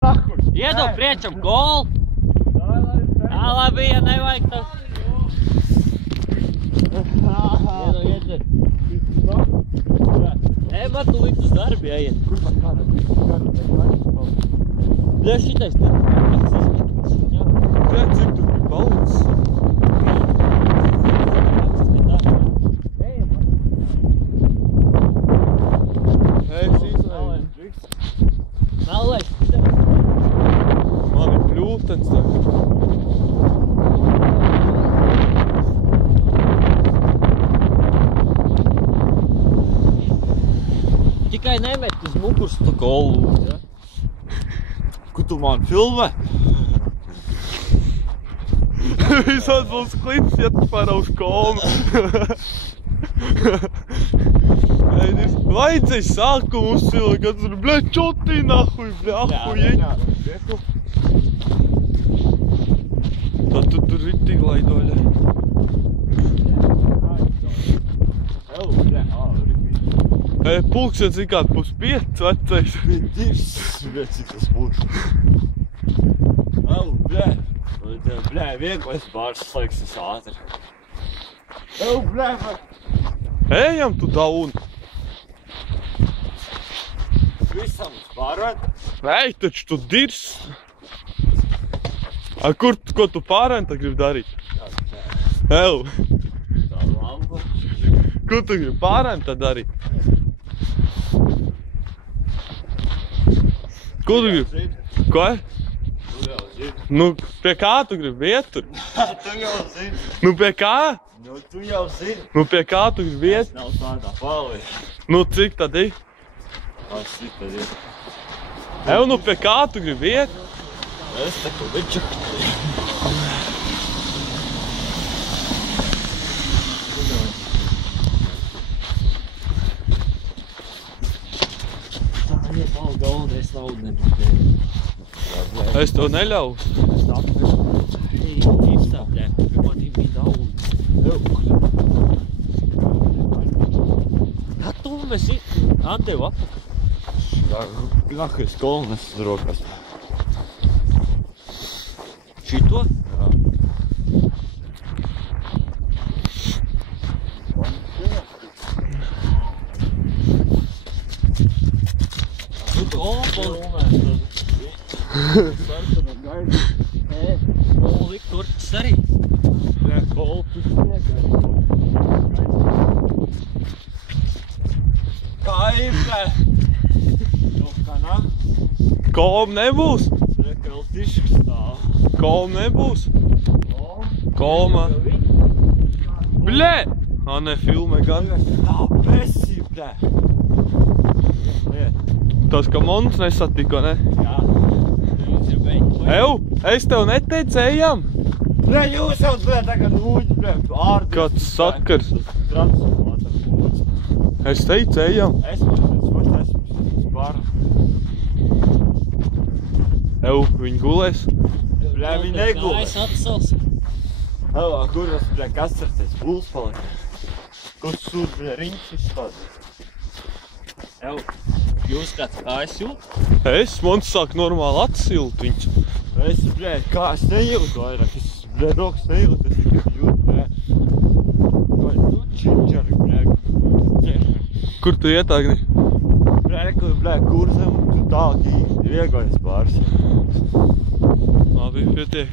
Iedod priečam golu. Tā labi, ja nevajag tā. Iedod. Nē, man tu likt uz darbi jāiet. Kur pat kāda? Bļa, šitais te. Bļa, cik tu bija palicis? Man ir kļūtens tagad. Tikai nemet uz mugurs to golu, ja? Kur tu man filmē? Visāds būs klips, ja tu pārauž komu. Vajadzēja sākumu uzsilēt, kad tur, bļa, čotī, nahuj, bļa, ahujeņ. Tad tu tur ritīgi laidoļai. Pulkstens ir kāds +5 vecais. Dirs, cik tas būs. Au, bļē. Bļē, vieglais bārs slēgsis ātri. Au, bļē, man. Ejam tu daun. Visam pārēt. Ej, taču tu dirs. A ko tu pārēn tā gribi darīt? Ew. Tā lampa. Ko tu gribi pārēn tā darīt? Ko tu gribi? Ko? Tu jau zini. Nu, pie kā tu gribi iet tur? Tu jau zini. Nu, pie kā? Nu, tu jau zini. Nu, pie kā tu gribi iet? Nav tādā palīdz. Nu, cik tad ir? Cik tad ir? Ew, nu, pie kā tu gribi iet? Es te ko viču. Tā, iet vēl galdu, es naudu nebūtu. Es to neļaus. Īstā, bļē, man bija daudz. Tā tu mēs atdevu apakaļ. Nākais kolnes uz rokas. Šito? Jā. Tu golu Sarkana gaida. golu likt tur, tas arī. Bļē, kolpis iegāja. Kā ir, bļē? Nu, kā nā? Kom nebūs? Bļē, vēl tišks stāv. Kom nebūs? Koma. Bļē! A, ne, filmē gan. Tā besi, bļē. Tas, ka Mons nesatika, ne? Jā. Ew, es tev neteicu, ejam! Bļē, jūs jau, bļē, tagad lūdzu, bļē, ārdi. Kāds sakars? Transformātor lūdzu. Es teicu, ejam! Es esmu spāra. Ew, viņi gulēs. Bļē, viņi negulēs. Es atsals. Helā, kuras, bļē, kas ar teic, būs palika? Kur sūd, bļē, riņķis izstādīs? Jau, jūs kāds kājas jūt? Es, Mons sāk normāli atsilt viņus. Es, bļē, kā es nejūtu vairāk, es, bļē, rokas nejūtu, es tikai jūtu, bļē. Vai, nu, činčari, bļē. Kur tu iet, Agni? Bļē, bļē, kurzem, tu tālāk īsti viegais pārs. Labi, pietiek.